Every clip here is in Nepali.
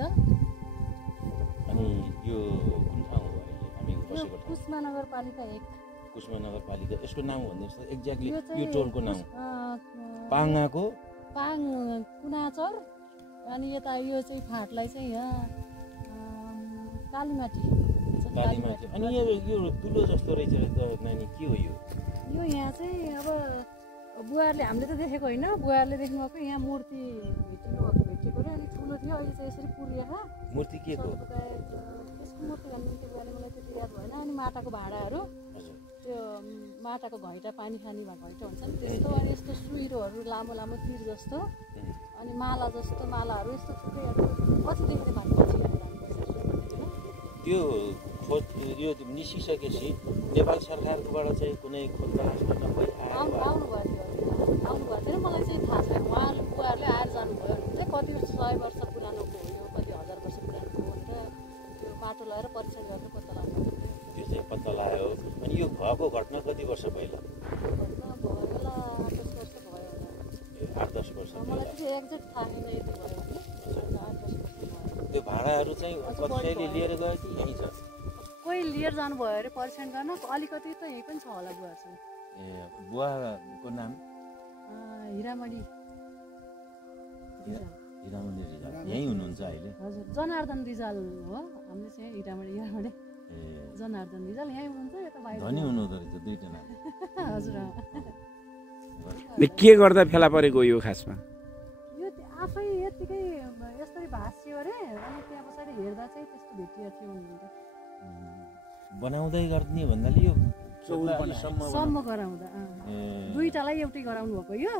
रिजाल। अनि यो कुन ठाउँ हो अहिले हामी बसेको ठाउँ? कुस्मा नगरपालिका 1। कुस्मा नगरपालिका। यसको नाम भन्नुहोस् त एक्ज्याक्टली यो टोलको नाम? पाङाको पाङ कुनाचर। अनि यता यो चाहिँ फाटलाई चाहिँ यहाँ कालीमाटी। अनि यो दुलो जस्तो रहेछ त नानी, के हो यो? यो यहाँ चाहिँ अब बुवाहरूले हामीले त देखेको होइन, बुवाहरूले देख्नुभएको। यहाँ मूर्ति भेटेको रे, अनि ठुलो थियो। अहिले चाहिँ यसरी पुरिएको मूर्ति के को? यसको मूर्ति भन्नुहुन्थ्यो बुवाले, मलाई त्यति याद भएन। अनि माटाको भाँडाहरू, त्यो माटाको घैँटा, पानी खाने घैँटा हुन्छ नि त्यस्तो। अनि यस्तो सुइरोहरू लामो लामो तिर जस्तो, अनि माला जस्तो मालाहरू यस्तो थुप्रैहरू पछि देख्ने भाइ त्यो खोज यो निस्किसकेपछि नेपाल सरकारबाट चाहिँ कुनै खोजतलास गर्न कोही आउनुभएको थियो। मलाई चाहिँ थाहा छैन, उहाँहरूले बुवाहरूले आएर जानुभयो भने चाहिँ कति 100 वर्ष पुरानोको हो यो, कति 1000 वर्ष पुरानो हो भनेर त्यो माटो लगाएर परीक्षण गरेर पत्ता लाग्यो। त्यो चाहिँ पत्ता लाग्यो। अनि यो भएको घटना कति वर्ष पहिला? घटना भयो होला 8-10 वर्ष भयो होला। 8-10 वर्ष। मलाई चाहिँ एक्ज्याक्ट थाहा छैन यति भयो भने 8-10 वर्ष भयो। त्यो भाँडाहरू चाहिँ कसैले लिएर गयो कि यहीँ छ? कोही लिएर जानुभयो अरे परीक्षण गर्न। अलिकति त यहीँ पनि छ होला बुवासँग। ए बुवाको नाम? हिरामणि रिजाल। यहीँ हुनुहुन्छ अहिले? हजुर, जनार्दन रिजाल हो। हामीले चाहिँ हिरामणि जनार्दन रिजाल यहीँ हुनुहुन्छ। यता बाहिर धनी हुनुहुँदो रहेछ दुईटा नाम। हजुर। के गर्दा फेला परेको यो खासमा? यो आफै यतिकै यसरी भाँच्यो अरे, अनि त्यहाँ पछाडि हेर्दा चाहिँ त्यस्तो भेटिएको थियो भन्नुहुन्छ। बनाउँदै गर्ने भन्नाले यो सम्म गराउँदा दुईटालाई एउटै गराउनु भएको यो।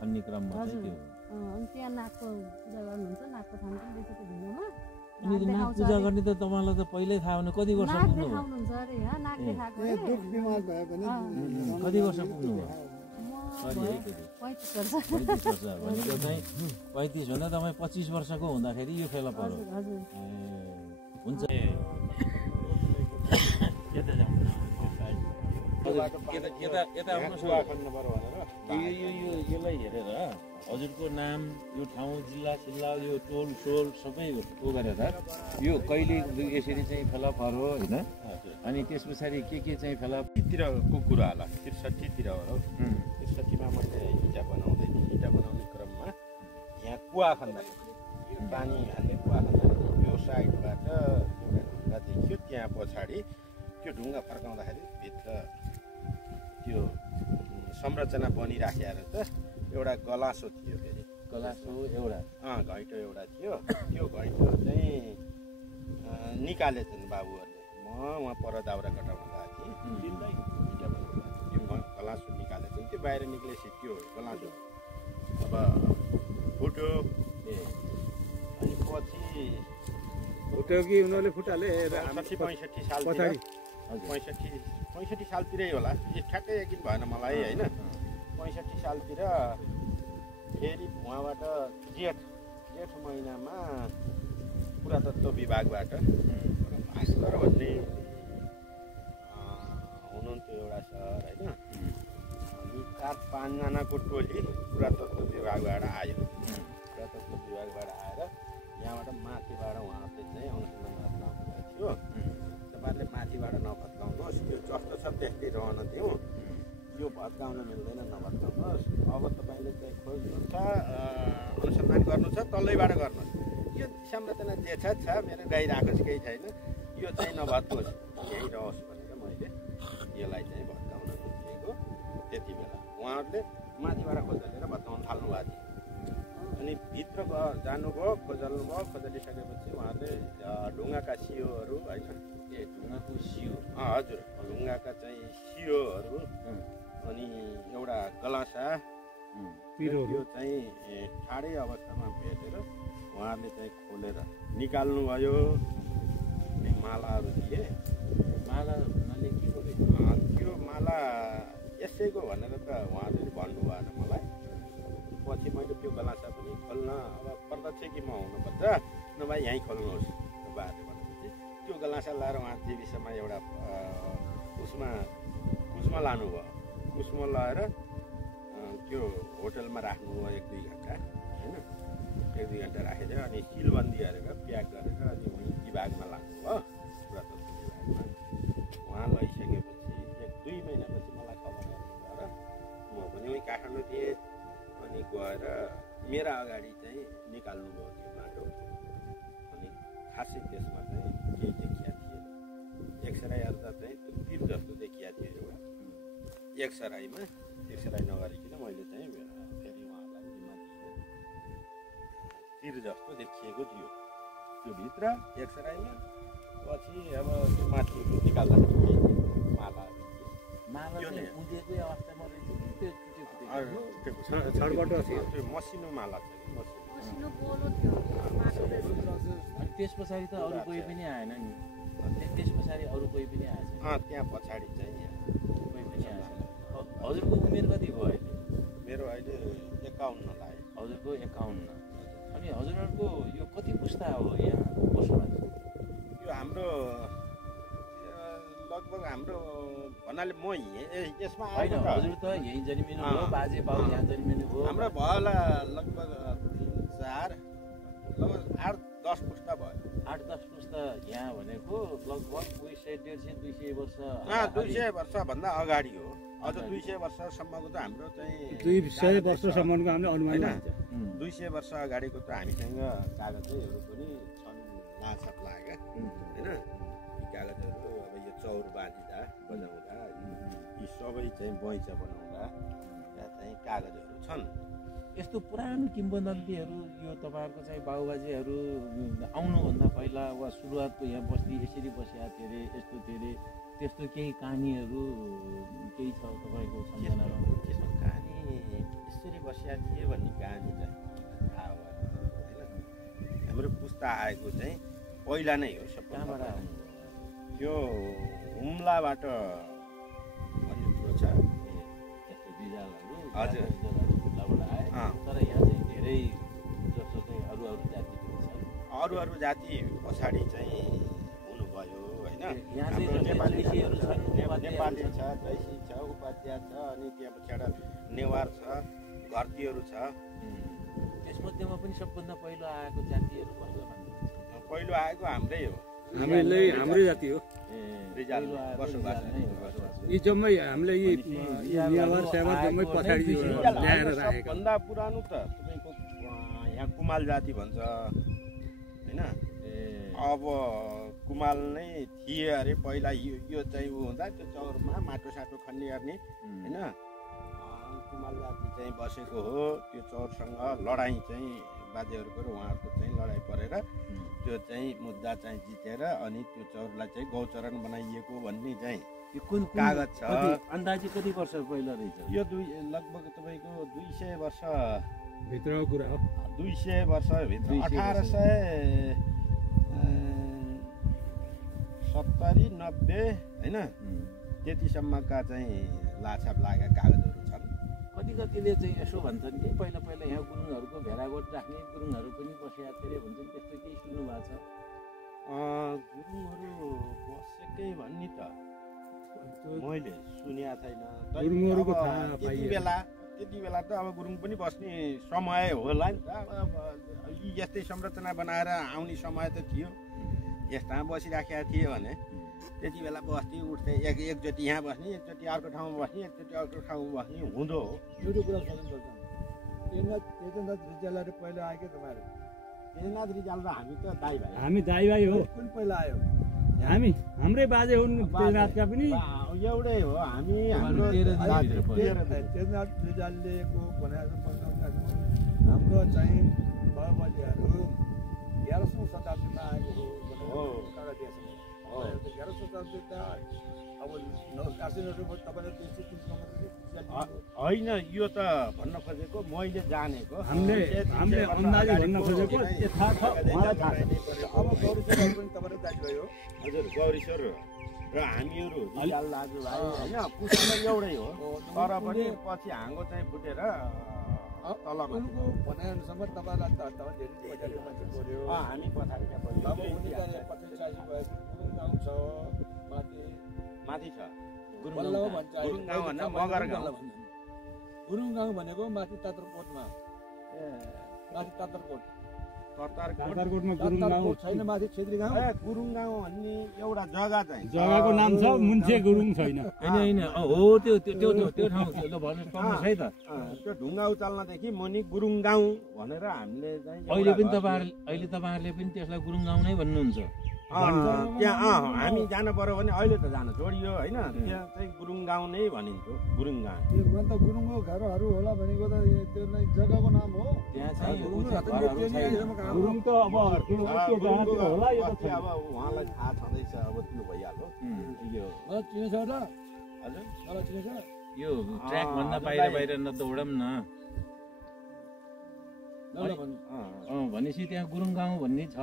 अन्य क्रममा चाहिँ त्यो। अनि त्यहाँ नागको पूजा गर्नुहुन्छ, नागको थान पनि देखेको भिडियोमा। नाग पूजा गर्ने त तपाईँलाई त पहिल्यै थाहा हुनु। कति वर्ष पुग्नु? देखाउनुहुन्छ अरे यहाँ नाग देखाएको। कति वर्ष पुग्नु भयो? 35 वर्ष। 35 वर्ष भनेको चाहिँ 35 भन्दा तपाईँ 25 वर्षको हुँदाखेरि यो फेला पर्यो। हुन्छ। यता आउनुहोस्। यसलाई हेरेर हजुरको नाम, यो ठाउँ, जिल्ला यो टोल सबै गरेर यो कहिले यसरी चाहिँ फेला पर्यो होइन? अनि त्यस पछाडि के चाहिँ फेला तिरको कुरा होला, 63 तिर हो। 63 मा मैले इँटा बनाउने क्रममा यहाँ कुवा खन्दाखेरि पानी हाल्ने कुवा खन्दाखेरि यो साइडबाट एउटा ढुङ्गा देखियो। त्यहाँ पछाडि त्यो ढुङ्गा फर्काउँदाखेरि भित्र त्यो संरचना बनिराखेर त एउटा गलासो थियो। फेरि गलासो एउटा घैँटो एउटा थियो। त्यो घैँटो चाहिँ निकालेछन् बाबुहरूले। उहाँ पर दाउरा कटाउन गएको थिएँ, इँटा बनाउँदा त्यो गलासो निकालेछन्। त्यो बाहिर निक्लेपछि त्यो गलासो अब फुट्यो। अनि पछि फुट्यो कि उनीहरूले फुटाले 65 सालतिर 65 सालतिरै होला, ठ्याक्कै यकिन भएन मलाई होइन। 65 सालतिर फेरि उहाँबाट जेठ महिनामा पुरातत्व विभागबाट भास्कर भन्ने हुनुहुन्थ्यो एउटा सर होइन। अनि 4-5जनाको टोली पुरातत्व विभागबाट आयो। पुरातत्व विभागबाट आएर यहाँबाट माथिबाट उहाँहरूले चाहिँ अनुसन्धान गर्न आउनुभएको थियो। तपाईँहरूले माथिबाट नभत्काउनुहोस्, यो जस्तो छ त्यस्तै रहन दिउँ, यो भत्काउन मिल्दैन, नभत्काउनुहोस्। अब तपाईँले चाहिँ खोज्नुहुन्छ, अनुसन्धान गर्नु छ, तल्लैबाट गर्नुहोस्। यो संरचना जे छ मेरो गइरहेको छ, केही छैन, यो चाहिँ नभत्कोस्, यही रहोस् भनेर मैले यसलाई चाहिँ भत्काउन दिएको। त्यति बेला उहाँहरूले माथिबाट खोजलेर भत्काउन थाल्नुभएको थियो। अनि भित्र जानुभयो, खोजलिसकेपछि उहाँहरूले ढुङ्गाका सियोहरू होइन, ढुङ्गाको सियो, हजुर ढुङ्गाका चाहिँ सियोहरू, अनि एउटा गलासा यो चाहिँ ठाडै अवस्थामा भेटेर उहाँहरूले चाहिँ खोलेर निकाल्नुभयो। अनि मालाहरू दिए। माला भन्नाले के हो? त्यो माला यसैको भनेर त उहाँहरूले भन्नु भएन मलाई। पछि मैले त्यो गलासा पनि खोल्न अब प्रत्यक्ष कि म हुनुपर्छ, नभए यहीँ खोल्नुहोस् बाटो भनेपछि त्यो गलासा लाएर उहाँ देवीसम्म एउटा उसमा लानुभयो। उसमा लगाएर त्यो होटलमा राख्नुभयो 1-2 घन्टा होइन। 1-2 घन्टा राखेर अनि सिलबन्दी गरेर प्याक गरेर अनि उही विभागमा लाग्नुभयो पुरातत्व विभागमा। उहाँ लैसकेपछि 1-2 महिनापछि मलाई खबर आउनुभयो र म पनि उही काठमाडौँ थिएँ। अनि गएर मेरा अगाडि चाहिँ निकाल्नुभयो त्यो माटो। अनि खासै त्यसमा चाहिँ केही देखिया थिएन। एक्सराई हेर्दा चाहिँ त्यो पिर जस्तो देखिया थियो एउटा। एक्सराईमा एक्सराई नगरिकन मैले चाहिँ फेरि उहाँलाई जिम्मा दिएँ। पिर जस्तो देखिएको थियो त्यो भित्र एक्सराईमा। पछि अब त्यो माथि निकाल्दाखेरि केही मालाहरू उदेकै अवस्थामा रहेछ त्यो छुटेको छडबाट त्यो मसिनो माला छ कि मसिनो बोलो थियो माटो अनि त्यस पछाडि त अरू कोही पनि आएन नि। त्यस पछाडि अरू कोही पनि आएछ त्यहाँ पछाडि चाहिँ कोही पनि आएछ। हजुरको उमेर कति भयो अहिले? मेरो अहिले 51 लाग्यो। हजुरको 51। अनि हजुरहरूको यो कति पुस्ता हो यहाँ बसोबास? यो हाम्रो लगभग हाम्रो भन्नाले म यसमा होइन, हजुर त यहीँ जन्मिनु हो, बाजे बाउ यहाँ जन्मिनु हो। हाम्रो भयो लगभग 8-10 पुस्ता भयो। 8-10 पुस्ता यहाँ भनेको लगभग 100-150-200 वर्ष 200 वर्षभन्दा अगाडि हो। अझ 200 वर्षसम्मको त हाम्रो चाहिँ 200 वर्षसम्मको हामीले अनुमान होइन। 200 वर्ष अगाडिको त हामीसँग कागजहरू पनि छन्, लाछाप लाग्यो होइन। यी कागजहरू अब यो चौर बाँधिँदा बजाउँदा यी सबै चाहिँ बैँचा बनाउँदा त्यहाँ चाहिँ कागजहरू छन्। यस्तो पुरानो किम्बदन्तीहरू यो तपाईँहरूको चाहिँ बाबुबाजेहरू आउनुभन्दा पहिला वा सुरुवातको यहाँ बस्ती यसरी बसिया थियो अरे, यस्तो थियो अरे, त्यस्तो केही कहानीहरू केही छ तपाईँको सम्झनामा? त्यसमा कहानी यसरी बसिया थिए भन्ने कहानी चाहिँ थाहा भएन होइन। हाम्रो पुस्ता आएको चाहिँ पहिला नै हो सबैबाट। त्यो हुम्लाबाट भन्ने कुरो छ। यस्तो रिजालहरू हजुर हुम्लाबाट आए, तर यहाँ चाहिँ धेरै जस्तो चाहिँ अरू जातिहरू छन्। अरू जाति पछाडि चाहिँ हुनुभयो होइन। यहाँ चाहिँ नेपाली छ, जैसी छ, उपाध्याय छ, अनि त्यहाँ पछाडि नेवार छ, घरतीहरू छ। त्यसमध्येमा पनि सबभन्दा पहिलो आएको जातिहरू कसले भन्नुहुन्छ? पहिलो आएको हाम्रै हो, हाम्रै जाति हो। रिजाल बसोबास यी जम्मै हामीले यी नेवार सेवा जम्मै पछाडि ल्याएर राखेका। भन्दा पुरानो त तपाईँको यहाँ कुमाल जाति भन्छ होइन। अब कुमाल नै थिए अरे पहिला। यो चाहिँ ऊ हुँदा त्यो चौरमा माटो साटो खन्ने गर्ने होइन। कुमाल जाति चाहिँ बसेको हो। त्यो चौरसँग लडाइँ चाहिँ बाजेहरूको र उहाँहरूको चाहिँ लडाइँ परेर त्यो चाहिँ मुद्दा चाहिँ जितेर अनि त्यो चौरलाई चाहिँ गौचरण बनाइएको भन्ने चाहिँ कुन कागज छ। अन्दाजी कति वर्ष पहिला रहेछ यो लगभग तपाईँको 200 वर्ष भित्रको कुरा हो। 200 वर्षभित्र 1870-90 होइन त्यतिसम्मका चाहिँ लाछाप लागेका कागजहरू छन्। कतिले चाहिँ यसो भन्छन् कि पहिला यहाँ गुरुङहरूको भेडागोठ राख्ने गुरुङहरू पनि बसेका थिए भन्छन्, त्यस्तो केही सुन्नु भएको छ? गुरुङहरू बसेकै भन्ने त मैले सुनेको छैन। गुरुङहरूको थाहा त्यति बेला त अब गुरुङ पनि बस्ने समय होला नि त। अब यस्तै संरचना बनाएर आउने समय त थियो। यस्तामा बसिराखेका थिए भने त्यति बेला बस्ती उठ्थे, एकचोटि यहाँ बस्ने, एकचोटि अर्को ठाउँमा बस्ने, एकचोटि अर्को ठाउँमा बस्ने हुँदो हो। एउटा कुरा सोध्नुपर्छ, तेजनाथ रिजालहरू पहिला आयो कि तपाईँहरू? तेजनाथ रिजाल र हामी त दाइ भाइ। हामी दाइ भाइ हो। कुन पहिला आयो? हाम्रै बाजे हुन् तेजनाथका पनि। एउटै हो हामी। हाम्रो तेजनाथ रिजाललेको भनेर हाम्रो चाहिँ बाबुबाजेहरू 11औं शताब्दीमा आएको हो। 11औं शताब्दी त अब होइन, यो त भन्न खोजेको मैले जानेको। हामीले अन्दाजी भन्न खोजेको थाहा छ। अब गौरीश्वरहरू पनि तपाईँहरू दाजुभाइ हो? हजुर, गौरीश्वर र हामीहरू रिजाल दाजुभाइ होइन, पुस्ता एउटै हो। तर पनि पछि हाँगो चाहिँ फुटेर तलमा भनेसम्म तपाईँलाई त धेरै पछाडिको मान्छे पऱ्यो। हामी पछाडिका पऱ्यो। अब उनीहरूले 50-40 भएको गुरुङ गाउँ छ, माथि छ बल्ल भन्छ। गुरुङ गाउँ भन्दा मगर गाउँ। गुरुङ गाउँ भनेको माथि तातरकोटमा, माथि तातरकोट कर्तारकोटमा गुरुङ गाउँ छैन माथि छेत्री गाउँ गुरुङ गाउँ भन्ने एउटा जग्गा चाहिँ जग्गाको नाम छ मुन्छे गुरुङ छैन होइन हो त्यो ठाउँ ल भन्नुहोस् पाउनुहोस् है त त्यो ढुङ्गा उचाल्नदेखि मुनि गुरुङ गाउँ भनेर हामीले चाहिँ अहिले तपाईँहरूले पनि त्यसलाई गुरुङ गाउँ नै भन्नुहुन्छ त्यहाँ हामी जानु पर्यो भने अहिले त जानु जोडियो होइन त्यहाँ चाहिँ गुरुङ गाउँ नै भनिन्थ्यो गुरुङ गाउँ अन्त गुरुङको घरहरू होला भनेको त त्यो नै जग्गाको नाम हो त्यहाँ चाहिँ गुरुङ त अब त्यो जग्गातिर होला यो त अब उहाँलाई थाहा छँदैछ अब त्यो भइहाल्यो यो मलाई चिनेछ र हजुर मलाई चिनेछ यो ट्र्याक भन्दा बाहिर नदौडौँ न भनेपछि त्यहाँ गुरुङ गाउँ भन्ने छ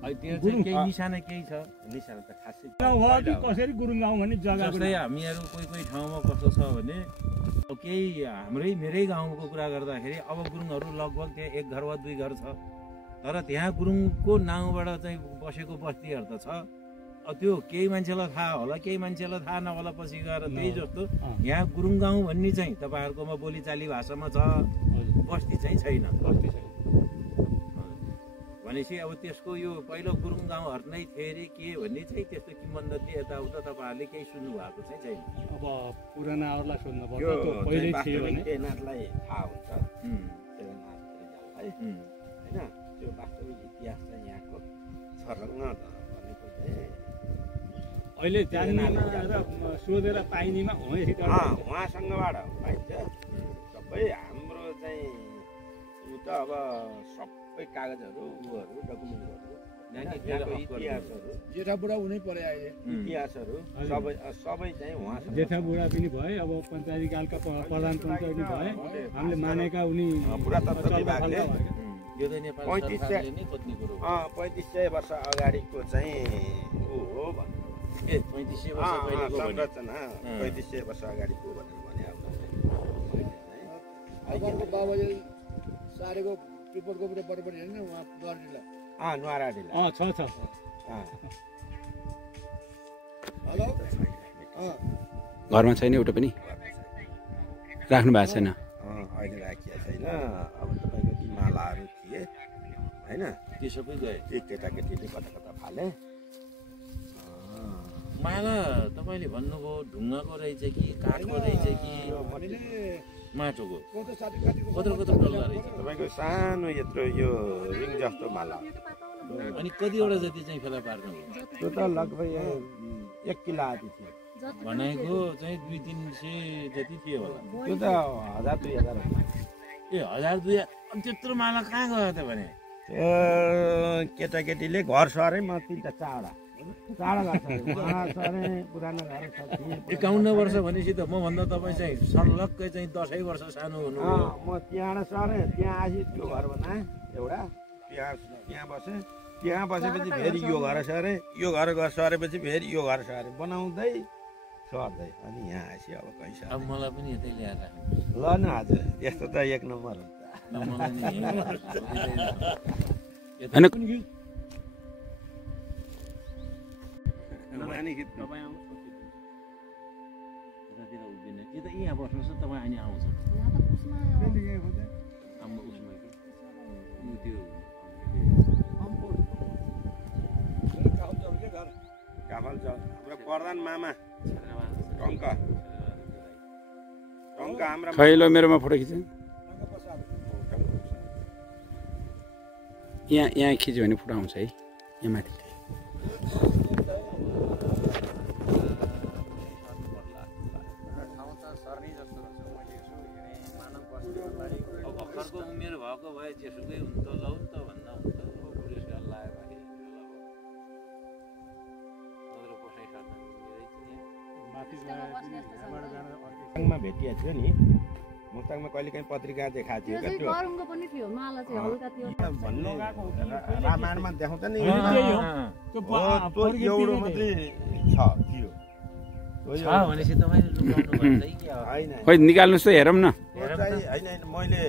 त्यो चाहिँ केही निशाना केही छ निशाना त खासै गाउँ हो कि कसरी गुरुङ गाउँ भन्ने जग्गाको जस्तै हामीहरू कोही ठाउँमा कस्तो छ भने केही मेरै गाउँको कुरा गर्दाखेरि अब गुरुङहरू लगभग त्यहाँ एक घर वा दुई घर छ तर त्यहाँ गुरुङको नाउँबाट चाहिँ बसेको बस्तीहरू त छ त्यो केही मान्छेलाई थाहा होला केही मान्छेलाई थाहा नहोला पछि गएर त्यही जस्तो यहाँ गुरुङ गाउँ भन्ने चाहिँ तपाईँहरूकोमा बोलीचाली भाषामा छ बस्ती चाहिँ छैन भनेपछि अब त्यसको यो पहिलो गुरुङ गाउँहरू नै थिए अरे के भन्ने चाहिँ त्यस्तो किम्बदन्ती यताउता तपाईँहरूले केही सुन्नु भएको चाहिँ छैन अब पुरानाहरूलाई सोध्नु पर्छ त्यो पहिल्यै थियो भने टेनाथलाई थाहा हुन्छ टेनाथ रिजाललाई होइन त्यो वास्तविक इतिहास चाहिँ यहाँको छरङ्ग भनेको चाहिँ अहिले जान्नेमा र सोधेर पाइनेमा उहाँसँगबाट पाइन्छ सबै हाम्रो चाहिँ ऊ त अब सबै कागजहरू उहरू डकुमेन्टहरू त्यहाँको इतिहासहरू जेठा बुढा उनी परे आए इतिहासहरू सबै चाहिँ उहाँसँग जेठा बुढा पनि भए अब पञ्चायतीकालका प्रधान पञ्चायत पनि भए हामीले मानेका उनी पुरातत्व विभागले 3500 वर्ष अगाडिको चाहिँ ऊ हो भन्नु 3500 वर्ष पहिलेको संरचना 3500 वर्ष अगाडिको भनेर भने बाबाले सारेको पिपलको पुरा बढी हेर्ने उहाँ गर्नेला नुहाराडीलाई छ हेलो घरमा छैन एउटा पनि राख्नु भएको छैन अहिले राखिएको छैन अब तपाईँको ती मालाहरू थिए होइन त्यो सबै गए ती केटाकेटीले कता कता फाले माला तपाईँले भन्नुभयो ढुङ्गाको रहेछ कि काठको रहेछ कि माटोको कत्रो डल्ला रहेछ तपाईँको सानो यत्रो यो रिङ जस्तो माला अनि कतिवटा जति चाहिँ फेला पार्नुभयो त्यो त लगभग 1 किलो आदि थियो भनेको चाहिँ 200-300 जति थियो होला त्यो त 1000-2000 ए 1000-2000 त्यत्रो माला कहाँ गयो त भने केटाकेटीले घर सरै म 3टा चाडा पुरानो घर 51 वर्ष भनेपछि त म भन्दा तपाईँ चाहिँ सर्लक्कै चाहिँ 10 वर्ष सानो हुनु म त्यहाँबाट सरेँ त्यहाँ आएपछि त्यो घर बनाएँ एउटा त्यहाँ बसेँ त्यहाँ बसेपछि फेरि यो घर सरेँ यो घर सरेपछि फेरि यो घर सरेँ बनाउँदै सर्दै अनि यहाँ आएपछि अब कहीँ सर अब मलाई पनि यतै ल्याएर ल न हजुर यस्तो त 1 नम्बर यहाँ बस्नुहोस् तपाईँ अनि आउँछ काफल छ हाम्रो प्रधान मामा टङ्क हाम्रो खैलो मेरोमा फोटो खिच यहाँ खिच्यो भने फोटो आउँछ है यहाँ माथि उमेर भएको भए जेसुकै हुन्छ लौ नि त भन्दा हुन्छ पुलिसकाल लाग्यो मुक्ताङमा भेटिएको थियो नि मुक्ताङमा कहिले काहीँ पत्रिका देखाएको थियो क्या भन्ने रामायणमा देखाउँछ नि एउटा मात्रै छ थियो खोइ निकाल्नुहोस् त हेरौँ न होइन मैले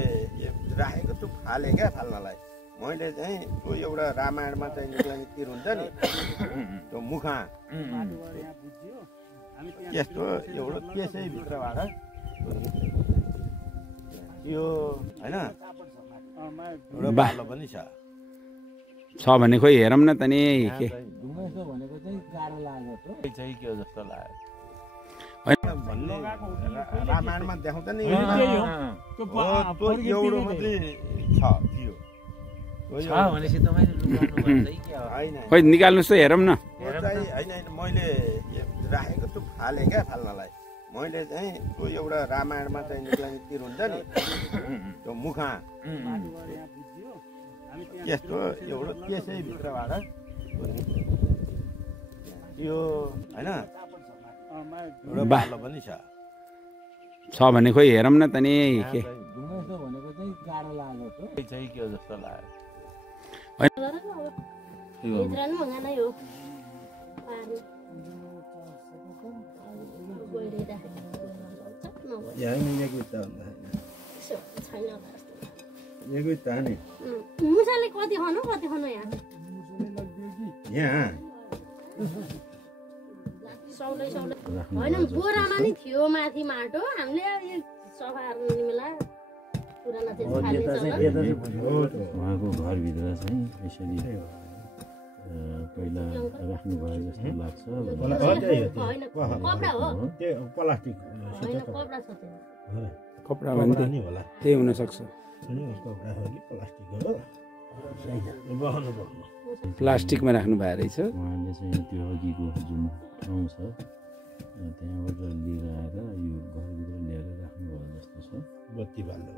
राखेको छु फालेँ क्या फाल्नलाई मैले चाहिँ त्यो एउटा रामायणमा चाहिँ निक्लाउने तिर हुन्छ नि त्यो मुखा त्यस्तो एउटा त्यसै भित्रबाट यो होइन एउटा बालो पनि छ छ भने खोइ हेरौँ न त नि के ढुङ्गासो भनेको चाहिँ गाह्रो लाग्यो त चाहिँ के हो जस्तो लाग्यो भन्ने रामायणमा देखाउँछ नि त्यो एउटा मात्रै छ थियो भनेपछि तपाईँले लुकाउनु भन्दै के हो होइन खोइ निकाल्नुहोस् त हेरौँ न होइन मैले राखेको छु फालेँ क्या फाल्नलाई मैले चाहिँ त्यो एउटा रामायणमा चाहिँ निक्लाउने तिर हुन्छ नि त्यो मुखा त्यस्तो एउटा त्यसै भित्रबाट त्यो होइन एउटा बालो पनि छ भने खोइ हेरौँ न त नि के ढुङ्गासो भनेको चाहिँ गाह्रो लाग्यो त चाहिँ के हो जस्तो लाग्यो मुसाले कति खानु यहाँ होइन बोरामा नि थियो माथि माटो हामीले सफा बेला उहाँको घरभित्र चाहिँ यसरी पहिला राख्नु भयो जस्तो लाग्छ कपडा भने त्यही हुनसक्छ प्लास्टिकमा राख्नु भएको रहेछ उहाँले चाहिँ त्यो अघिको जुन ठाउँ छ त्यहाँबाट लिएर आएर यो घरभित्र ल्याएर राख्नुभयो जस्तो छ बत्ती बाल्दा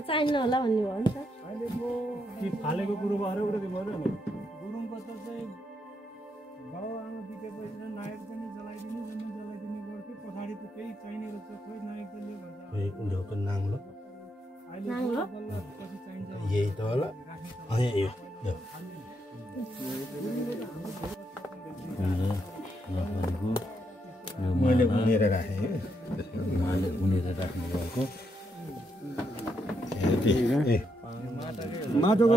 चाहिन्न होला भन्ने भयो नि त फालेको कुरो भएर उठेको भयो नि गुरुङको त चाहिँ बाउ आमा बितेपछि नायक पनि जलाइदिने जलाइदिने गर्थ्यो पछाडि त केही चाहिने रहेछ खोइ नायक त लियो भन्दा उनीहरूको नाङ्लो नाङ्लो यही त होला मैले उनेर राखेँ उहाँले उनेर राख्नु भएको माटोको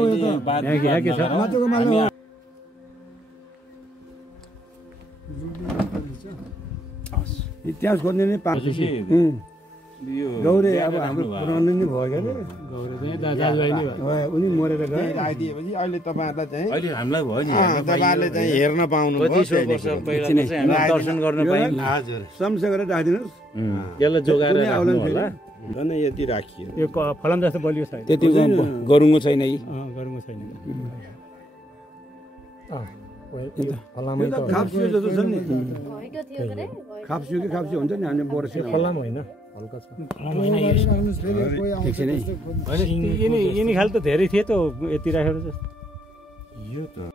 इतिहास खोज्ने नै गौरे अब हाम्रो पुरानो नै भयो क्या उनी मरेर गए आइदिएपछि अहिले तपाईँहरूलाई चाहिँ अहिले हामीलाई भयो नि तपाईँहरूले चाहिँ हेर्न पाउनु दर्शन गर्न पाइयो हजुर समसेर राखिदिनुहोस् यसलाई जोगाएर झन् यति राखियो यो फलाम जस्तो बलियो छैन त्यति गरुङ्गो छैन कि गरुङ्गो छैन खाप्सियो जस्तो छ नि खाप्सियो कि खाप्सियो हुन्छ नि हामीले बोर्छ फलाम होइन हल्का छ यिनी खालि त धेरै थिए त यति राखेर जस्तो यो त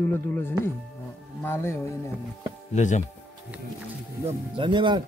दुलो छ नि मालै हो यिनीहरू लैजाऊँ धन्यवाद